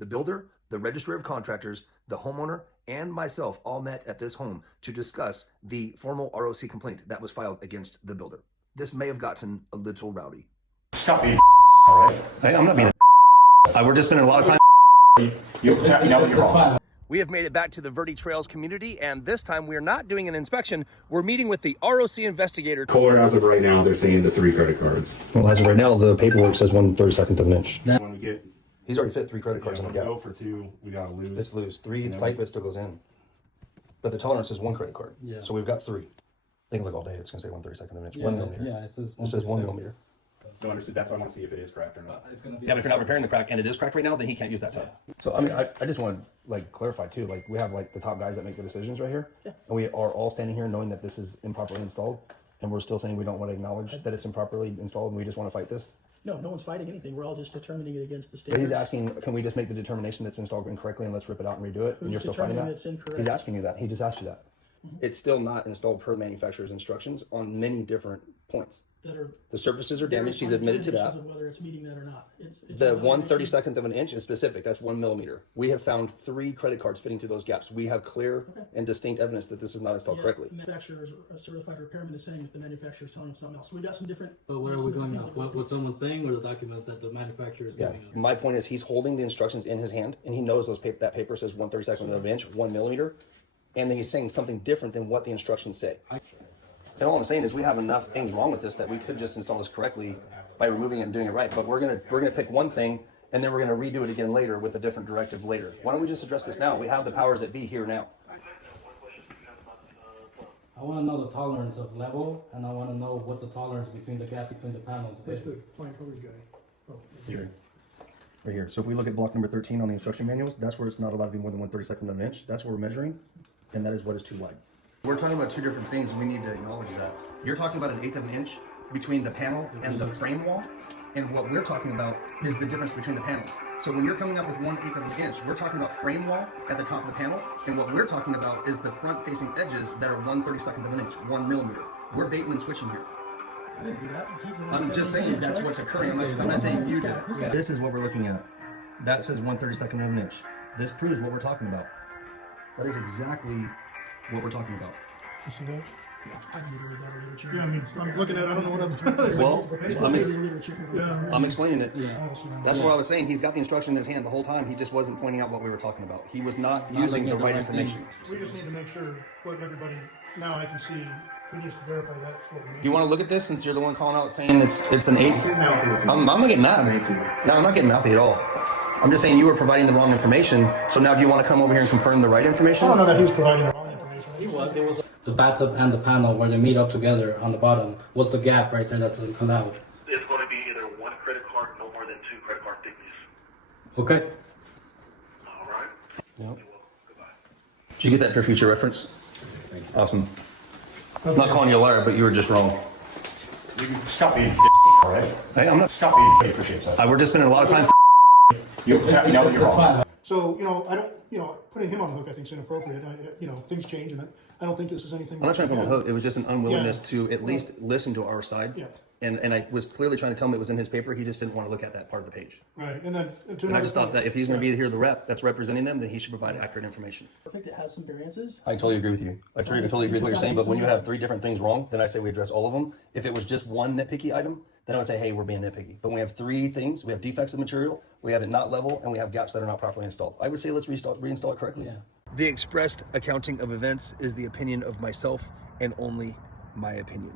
The builder, the registrar of contractors, the homeowner, and myself all met at this home to discuss the formal ROC complaint that was filed against the builder. This may have gotten a little rowdy. Stop being all right? Hey, I'm not being we're just spending a lot of time. You know you're wrong. We have made it back to the Verde Trails community, and this time we are not doing an inspection. We're meeting with the ROC investigator. Kohler, as of right now, they're saying the 3 credit cards. Well, as of right now, the paperwork says 1/32 of an inch. When we get He's already fit 3 credit cards in the gap. go for 2, we gotta lose. It's loose. 3, it's tight, but it still goes in. But the tolerance is 1 credit card. Yeah. So we've got 3. They can look all day. It's going to say 1/32 of an inch. 1 millimeter. Yeah, it says 1 millimeter. Don't understand. That's why I want to see if it is cracked or not. It's gonna be Yeah, but if you're not repairing the crack and it is cracked right now, then he can't use that tub. So, I mean, I just want to, like, clarify, too. Like, we have, like, the top guys that make the decisions right here. Yeah. And we are all standing here knowing that this is improperly installed. And we're still saying we don't want to acknowledge that it's improperly installed and we just want to fight this. No one's fighting anything. We're all just determining it against the But standards. he's asking, can we just make the determination that's installed incorrectly and let's rip it out and redo it? And you're still fighting determining that? it's incorrect? He's asking you that. He just asked you that. It's still not installed per manufacturer's instructions on many different points. That are The surfaces are very damaged. He's fine admitted to that. conditions of whether it's meeting that or not. It's The not an 1/32 of an inch is specific. That's 1 millimeter. We have found 3 credit cards fitting through those gaps. We have clear and distinct evidence that this is not installed issue. correctly. The manufacturer, a certified repairman, is saying that the manufacturer is telling him something else. So we got some different. But what are some we different going things off? What someone's saying, or the documents that the manufacturer is Yeah. giving us? My point is he's holding the instructions in his hand, and he knows that paper says 1/32 of an inch, 1 millimeter, and then he's saying something different than what the instructions say. And all I'm saying is we have enough things wrong with this that we could just install this correctly by removing it and doing it right. But we're gonna pick one thing, and then we're gonna redo it again later with a different directive later. Why don't we just address this now? We have the powers that be here now. I want to know the tolerance of level, and I want to know what the tolerance between the gap between the panels is. Fine coverage guy. Sure. Right here. So if we look at block number 13 on the instruction manuals, that's where it's not allowed to be more than 1/32 of an inch. That's what we're measuring, and that is what is too wide. We're talking about 2 different things, and we need to acknowledge that. You're talking about 1/8 of an inch between the panel and the frame wall, and what we're talking about is the difference between the panels. So when you're coming up with 1/8 of an inch, we're talking about frame wall at the top of the panel, and what we're talking about is the front-facing edges that are 1/32 of an inch, 1 millimeter. We're baiting and switching here. I didn't do that. I'm just saying that's what's occurring. I'm not saying you did. This is what we're looking at. That says 1/32 of an inch. This proves what we're talking about. That is exactly what we're talking about. You see that? Yeah, I can read that over the chair. Yeah, I mean, I'm looking at it, I don't know what I'm. Well, I'm explaining it. That's what I was saying. He's got the instruction in his hand the whole time. He just wasn't pointing out what we were talking about. He was not using the right information. We just need to make sure what everybody, now I can see, we need to verify that's what we need. Do you want to look at this since you're the one calling out saying it's an 8? I'm not getting mad. No, I'm not getting mouthy at all. I'm just saying you were providing the wrong information. So now do you want to come over here and confirm the right information? I don't know that he was providing the wrong information. It was the bathtub and the panel where they meet up together on the bottom. What's the gap right there that's allowed? It's going to be either 1 credit card, no more than 2 credit card thickness. Okay. All right? Yep. You're welcome. Goodbye. Did you get that for future reference? Awesome. I'm not calling you a liar, but you were just wrong. You can stop being all right? Hey, I'm not. Stop being appreciate that. We're just spending a lot of time. You know you're wrong. So, I don't, putting him on the hook I think is inappropriate. Things change and I don't think this is anything. I'm not trying to put him on the hook. It was just an unwillingness to at least listen to our side. Yeah. And I was clearly trying to tell him it was in his paper. He just didn't want to look at that part of the page. Right, and then. And I just thought that if he's going to be here, the rep that's representing them, then he should provide accurate information. Perfect. It has some variances. I totally agree with you. I totally agree with what you're saying. But when you have 3 different things wrong, then I say we address all of them. If it was just one nitpicky item, then I would say, hey, we're being nitpicky. But when we have 3 things, we have defects of material, we have it not level, and we have gaps that are not properly installed. I would say let's reinstall it correctly. Yeah. The expressed accounting of events is the opinion of myself and only my opinion.